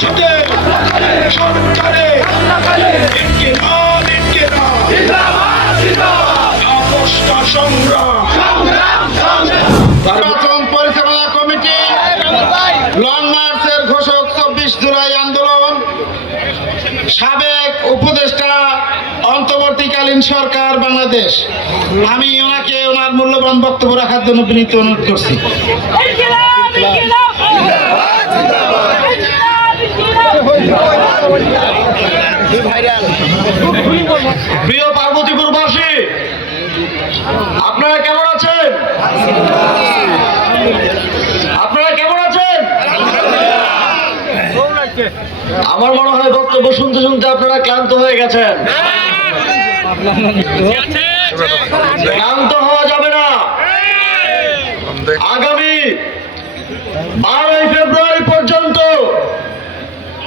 সাথে সরকারে সংগ্রাম। পরিচালনা কমিটি লং মার্চের ঘোষক চব্বিশ জুলাই আন্দোলন। সাবেক উপদেষ্টা অন্তর্বর্তীকালীন সরকার বাংলাদেশ। আমি ওনাকে ওনার মূল্যবান বক্তব্য রাখার জন্য বিনীত অনুরোধ করছি। প্রিয় পার্বতীপুরবাসী আপনারা কেমন আছেন? আপনারা কেমন আছেন? আমার মনে হয় বক্তব্য শুনতে শুনতে আপনারা ক্লান্ত হয়ে গেছেন। ক্লান্ত হওয়া যাবে না। আগামী বারোই ফেব্রুয়ারি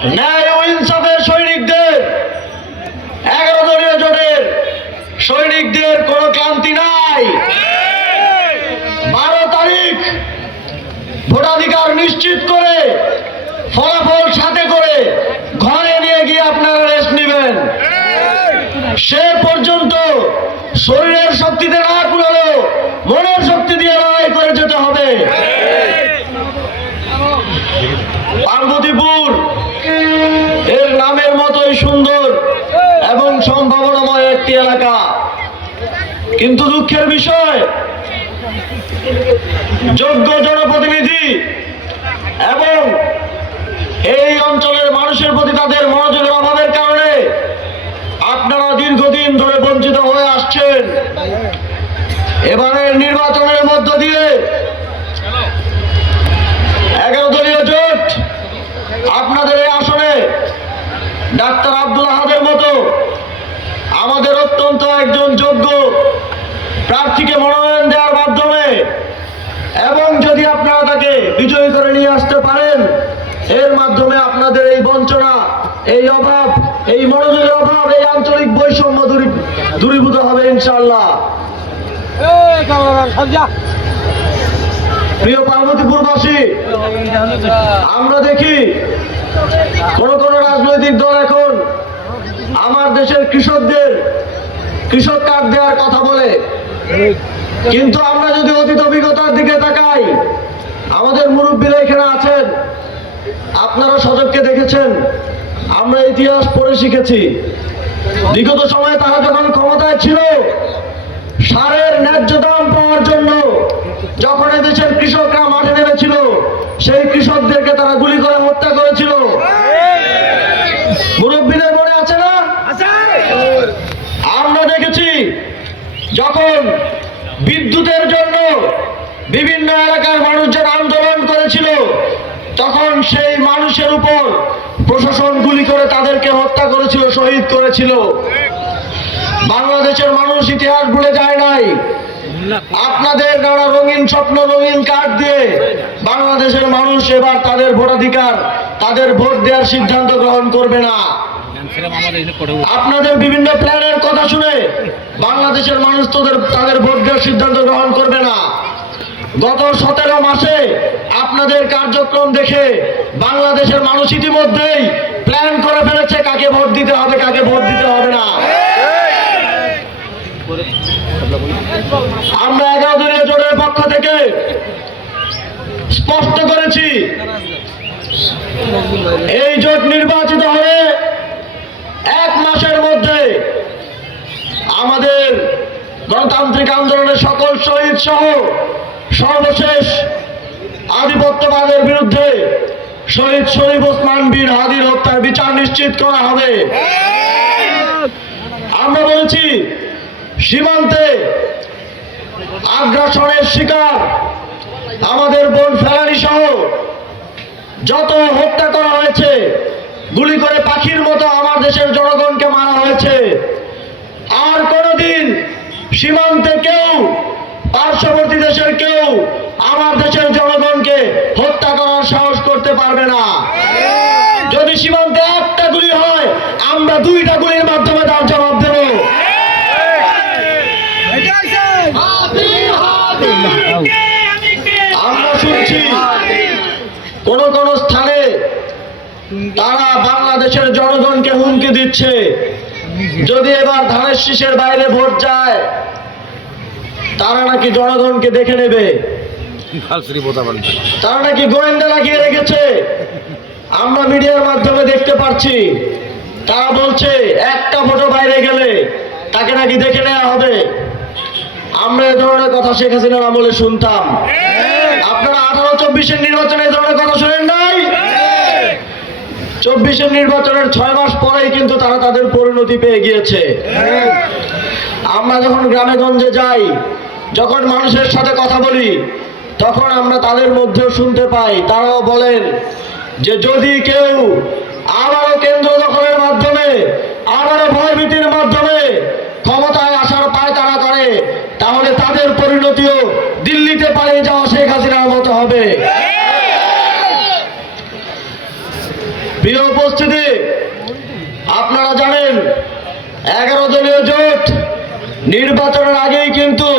ন্যায় ও ইনসাফের সৈনিকদের, এগারো দলীয় জোটের সৈনিকদের কোনো ক্লান্তি নাই। বারো তারিখ ভোটাধিকার নিশ্চিত করে, ফলাফল সাথে করে ঘরে নিয়ে গিয়ে আপনারা এর নামের মতোই সুন্দর এবং সম্ভাবনাময় একটি এলাকা। কিন্তু দুঃখের বিষয়, যোগ্য জনপ্রতিনিধি এবং এই অঞ্চলের মানুষের প্রতি তাদের মনোযোগের অভাবের কারণে আপনারা দীর্ঘদিন ধরে বঞ্চিত হয়ে আসছেন। এবারের নির্বাচনের মধ্য দিয়ে এগারো দলীয় জোট আপনাদের ডাক্তার আব্দুল আহাদের মতো আমাদের অত্যন্ত একজন যোগ্য প্রার্থীকে মনোনয়ন দেওয়ার মাধ্যমে এবং যদি আপনারা তাকে বিজয়ী করে নিয়ে আসতে পারেন, এর মাধ্যমে আপনাদের এই বঞ্চনা, এই অভাব, এই মনোযোগের অভাব, এই আঞ্চলিক বৈষম্য দূরীভূত হবে ইনশাল্লাহ প্রিয় পার্বতীপুরবাসী, আমরা দেখি কোন কোন রাজনৈতিক দল এখন আমার দেশের কৃষকদের কৃষক কার্ড দেওয়ার কথা বলে। কিন্তু আমরা যদি অতীত অভিজ্ঞতার দিকে তাকাই, আমাদের মুরব্বীরা এখানে আছেন, আপনারা সজগকে দেখেছেন, আমরা ইতিহাস পড়ে শিখেছি। বিগত সময়ে তারা যখন ক্ষমতায় ছিল, সারের ন্যায্য দাম পাওয়ার জন্য যখন এদেশের কৃষকরা মাঠে নেমেছিল, সেই কৃষকদেরকে তারা গুলি করে হত্যা করেছিল। মুরব্বীদের মনে আছে না? আমরা দেখেছি, যখন বিদ্যুতের জন্য বিভিন্ন এলাকার মানুষজন আন্দোলন করেছিল, তখন সেই মানুষের উপর প্রশাসন গুলি করে তাদেরকে হত্যা করেছিল, শহীদ করেছিল। বাংলাদেশের মানুষ ইতিহাস ভুলে যায় নাই। আপনাদের নানা রঙিন স্বপ্ন, রঙিন কার্ড দিয়ে বাংলাদেশের মানুষ এবার তাদের ভোটাধিকার, তাদের ভোট দেওয়ার সিদ্ধান্ত গ্রহণ করবে না। আপনাদের বিভিন্ন প্ল্যানের কথা শুনে বাংলাদেশের মানুষ তোদের, তাদের ভোট দেওয়ার সিদ্ধান্ত গ্রহণ করবে না। গত সতেরো মাসে আপনাদের কার্যক্রম দেখে বাংলাদেশের মানুষ ইতিমধ্যেই প্ল্যান করে ফেলেছে কাকে ভোট দিতে হবে, কাকে ভোট দিতে হবে না। আমরা এগারো দিনের জোটের পক্ষ থেকে স্পষ্ট করেছি, এই জোট নির্বাচিত হয়ে এক মাসের মধ্যে আমাদের গণতান্ত্রিক আন্দোলনের সকল শহীদ সহ সর্বশেষ আধিপত্যবাদের বিরুদ্ধে শহীদ শরীফ ওসমান বীর হাদির হত্যার বিচার নিশ্চিত করা হবে। আমরা বলেছি সীমান্তে আগ্রাসনের শিকার আমাদের বোন ফেরানি সহ যত হত্যা করা হয়েছে, গুলি করে পাখির মতো আমার দেশের জনগণকে মারা হয়েছে। আর কোনোদিন সীমান্তে কেউ, পার্শ্ববর্তী দেশের কেউ আমার দেশের জনগণকে হত্যা করার সাহস করতে পারবে না। যদি সীমান্তে একটা গুলি হয়, আমরা দুইটা গুলির মাধ্যমে তার জবাব দেব আমরা শুনছি কোন কোন স্থানে তারা বাংলাদেশের জনগণকে হুমকি দিচ্ছে। যদি এবার ধানের শীষের বাইরে ভোট যায় তারা নাকি জনগণকে দেখে নেবে। তারা নাকি গোয়েন্দা লাগিয়ে রেখেছে। আমরা মিডিয়ার মাধ্যমে দেখতে পাচ্ছি তারা বলছে একটা ভোটও বাইরে গেলে তাকে নাকি দেখে নেওয়া হবে। আমরা এ ধরনের কথা শেখ হাসিনার আমলে শুনতাম। আপনারা আঠারো চব্বিশের নির্বাচনে এই ধরনের কথা শুনেন নাই? চব্বিশের নির্বাচনের ছয় মাস পরেই কিন্তু তারা তাদের পরিণতি পেয়ে গিয়েছে। আমরা যখন গ্রামে গঞ্জে যাই, যখন মানুষের সাথে কথা বলি, তখন আমরা তাদের মধ্যেও শুনতে পাই। তারাও বলেন যে যদি কেউ আবারও কেন্দ্র দখলের মাধ্যমে আবারও ভয়ভীতির মাধ্যমে ক্ষমতায় আসার পায় তারা করে তাহলে তাদের পরিণতিও দিল্লিতে পালিয়ে যাওয়া শেখ হাসিনার মতো হবে প্রিয় উপস্থিতি আপনারা জানেন এগারো দলীয় জোট নির্বাচনের আগেই কিন্তু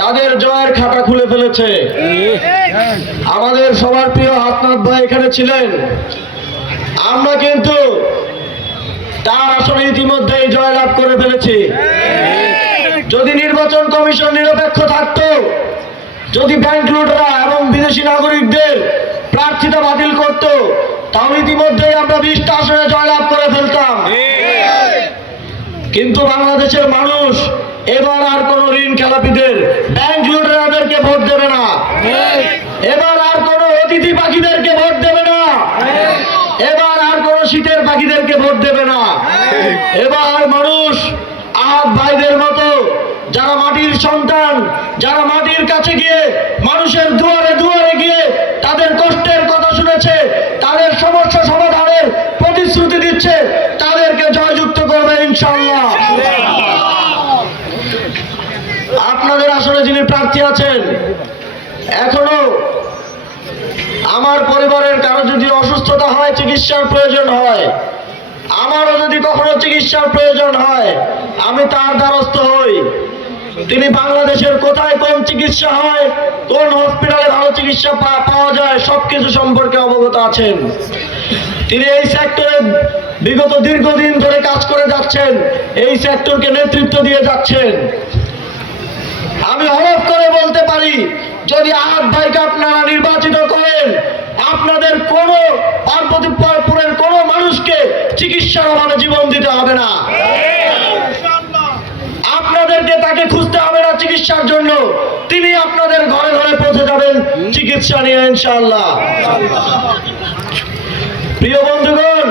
তাদের জয়ের খাতা খুলে ফেলেছে। আমাদের সবার প্রিয় হাতনাথ ভাই এখানে ছিলেন। আমরা কিন্তু তার আসলে ইতিমধ্যেই জয়লাভ করে ফেলেছি। যদি নির্বাচন কমিশন নিরপেক্ষ থাকতো, যদি ব্যাংক লুটেরা এবং বিদেশি নাগরিকদের প্রার্থিতা বাতিল করত, তাহলে ইতিমধ্যেই আমরা বিশটা আসনে জয়লাভ করে ফেলতাম। কিন্তু বাংলাদেশের মানুষ এবার আর কোন ঋণ খেলাপিদের ব্যাংক লুটেরাদেরকে ভোট দেবে না। এবার আর কোন অতিথি পাখিদেরকে ভোট দেবে না। এবার আর কোন শীতের পাখিদেরকে ভোট দেবে না। এবার মানুষ আহাত ভাইদের মতো, যারা মাটির সন্তান, যারা মাটির কাছে গিয়ে মানুষের দুয়ারে দুয়ারে গিয়ে তাদের কষ্টের কথা শুনেছে তাদের সমস্যা সমাধানের প্রতিশ্রুতি দিচ্ছে তাদেরকে জয়যুক্ত করবে ইনশাল্লাহ আপনাদের আসলে যিনি প্রার্থী আছেন। এখনও আমার পরিবারের কারও যদি অসুস্থতা হয়, চিকিৎসার প্রয়োজন হয়, আমারও যদি কখনো চিকিৎসার প্রয়োজন হয়, আমি তার দ্বারস্থ হই। তিনি বাংলাদেশের কোথায় কোন চিকিৎসা হয়, কোন হসপিটালে ভালো চিকিৎসা পাওয়া যায়, সবকিছু সম্পর্কে অবগত আছেন। তিনি এই সেক্টরে বিগত দীর্ঘদিন ধরে কাজ করে যাচ্ছেন, এই সেক্টরকে নেতৃত্ব দিয়ে যাচ্ছেন। আমি হলফ করে বলতে পারি, যদি আহাত ভাইকে আপনারা নির্বাচিত করেন, আপনাদের কোন পার্বতীপুরের কোন মানুষকে চিকিৎসার অভাবে জীবন দিতে হবে না। আপনাদেরকে তাকে খুঁজতে হবে না চিকিৎসার জন্য। তিনি আপনাদের ঘরে ঘরে পৌঁছে যাবেন, চিকিৎসা নিয়ে ইনশাল্লাহ প্রিয় বন্ধুগণ,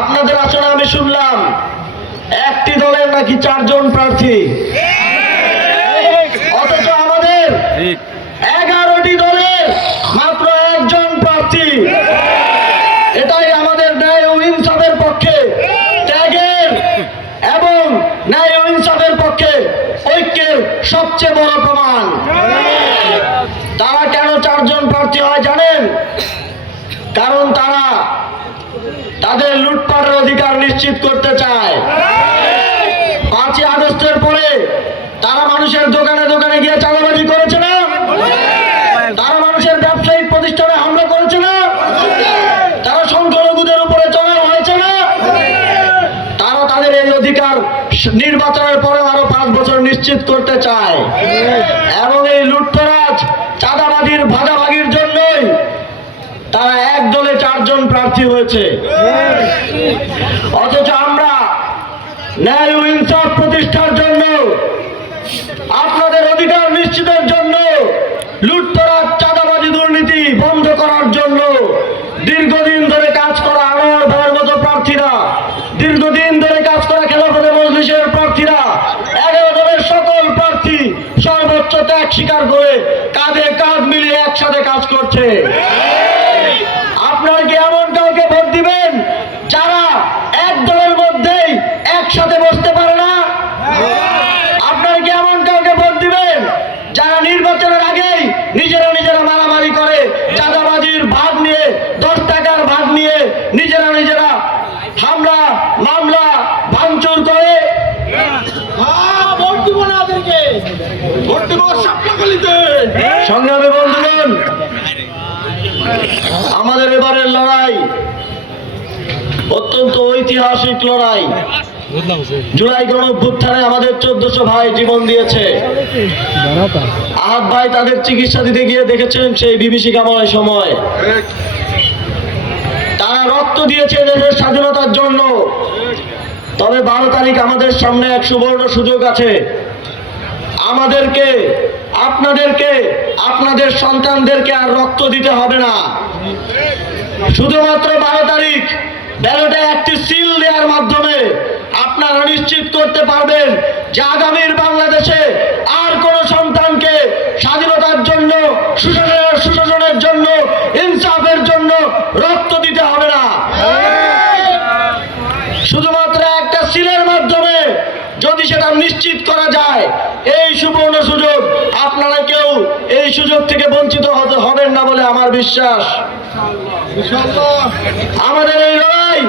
আপনাদের আচরণ আমি শুনলাম। একটি দলের নাকি চারজন প্রার্থী অথচ আমাদের এগারোটি দলের মাত্র একজন প্রার্থী এটাই আমাদের ন্যায় ও ইনসাফের পক্ষে ত্যাগের এবং ন্যায় ও ইনসাফের পক্ষে ঐক্যের সবচেয়ে বড় প্রমাণ তারা কেন চারজন প্রার্থী হয় জানেন কারণ তারা তাদের লুটপাটের অধিকার নিশ্চিত করতে চায়। পাঁচই আগস্টের পরে তারা মানুষের দোকানে দোকানে গিয়ে চাঁদাবাজি করেছে না? তারা মানুষের ব্যবসায়িক প্রতিষ্ঠানে হামলা করেছে না? তারা সংখ্যালঘুদের উপরে চড়াও হয়েছে না? তারা তাদের এই অধিকার নির্বাচনের পরে আরও পাঁচ বছর নিশ্চিত করতে চায়। এবং এই লুটতরাজ চাঁদাবাজির, ভাগাভাগির এক চারজন প্রার্থী হয়েছে। অথচ আমরা ন্যায় ও ইনসাফ প্রতিষ্ঠার জন্য, আপনাদের অধিকার নিশ্চিতের জন্য, লুটতরাজ, চাঁদাবাজি, দুর্নীতি বন্ধ করার জন্য দীর্ঘদিন ধরে কাজ করা আনোয়ার ভাইয়ের মতো প্রার্থীরা, দীর্ঘদিন ধরে কাজ করা খেলাফতে মজলিসের প্রার্থীরা, এগারো দলের সকল প্রার্থী সর্বোচ্চ ত্যাগ স্বীকার করে কাঁধে কাঁধ মিলিয়ে একসাথে কাজ করছে আপনারা কি এমন কাউকে ভোট দিবেন যারা এক দলের মধ্যেই একসাথে বসতে পারে না আপনারা কি এমন কাউকে ভোট দিবেন যারা আগেই নিজেরা নিজেরা মারামারি করে চাঁদাবাজির ভাগ নিয়ে দশ টাকার ভাগ নিয়ে নিজেরা নিজেরা হামলা মামলা ভাঙচুর করে। সংগ্রামী বন্ধুগণ আমাদের এবারের লড়াই অত্যন্ত ঐতিহাসিক লড়াই। জুলাই গণ অভ্যুত্থানে আমাদের চোদ্দশো ভাই জীবন দিয়েছে। আহাত ভাই তাদের চিকিৎসা দিতে গিয়ে দেখেছেন সেই বিভীষিকাময় সময়। তারা রক্ত দিয়েছে দেশের স্বাধীনতার জন্য। তবে বারো তারিখ আমাদের সামনে এক সুবর্ণ সুযোগ আছে। আমাদেরকে, আপনাদেরকে, আপনাদের সন্তানদেরকে আর রক্ত দিতে হবে না। শুধুমাত্র বারো তারিখ ব্যালটে একটি সিল দেওয়ার মাধ্যমে আপনারা নিশ্চিত করতে পারবেন যে আগামীর বাংলাদেশে আর কোন সন্তানকে স্বাধীনতার জন্য, সুশাসনের জন্য ইনসাফের জন্য রক্ত দিতে হবে না শুধুমাত্র একটা সিলের মাধ্যমে যদি সেটা নিশ্চিত করা যায়। এই সুবর্ণ সুযোগ আপনারা কেউ এই সুযোগ থেকে বঞ্চিত হতে হবেন না বলে আমার বিশ্বাস। আমাদের এই লড়াই,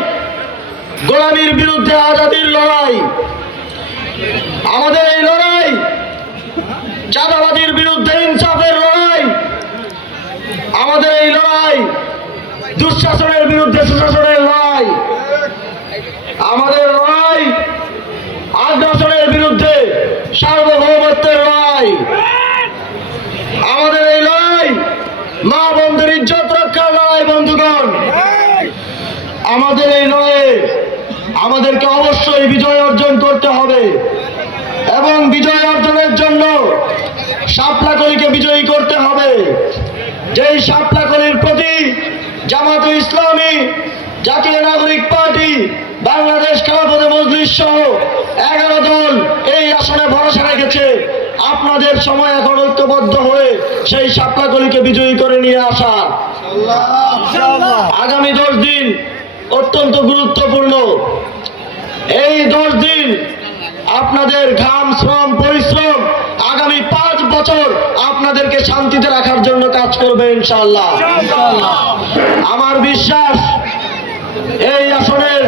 গোলামীর বিরুদ্ধে আজাদির লড়াই। আমাদের এই লড়াই, চাঁদাবাজির বিরুদ্ধে ইনসাফের লড়াই। আমাদের এই লড়াই, দুঃশাসনের বিরুদ্ধে সুশাসনের লড়াই। আমাদের লড়াই আগ্রাসনের বিরুদ্ধে সার্বভৌমত্বের লড়াই আমাদের এই লড়াই মা বন্ধুর ইজ্জত রক্ষার লড়াই বন্ধুগণ আমাদের এই লড়াইয়ে আমাদেরকে অবশ্যই বিজয় অর্জন করতে হবে এবং বিজয় অর্জনের জন্য সাপলাকলিকে বিজয়ী করতে হবে। যেই সাপলাকলির প্রতি জামাত ইসলামী জাতীয় নাগরিক পার্টি বাংলাদেশ খেলাপথে মজলিস সহ এগারো দল এই আসনে ভরসা রেখেছে। আপনাদের সময় এখন ঐক্যবদ্ধ হয়ে সেই সাপলাকলিকে বিজয়ী করে নিয়ে আসার। আগামী দশ দিন অত্যন্ত গুরুত্বপূর্ণ। এই দশ দিন আপনাদের ঘাম শ্রম পরিশ্রম আগামী পাঁচ বছর আপনাদেরকে শান্তিতে রাখার জন্য কাজ করবে ইনশাল্লাহ আমার বিশ্বাস এই আসনের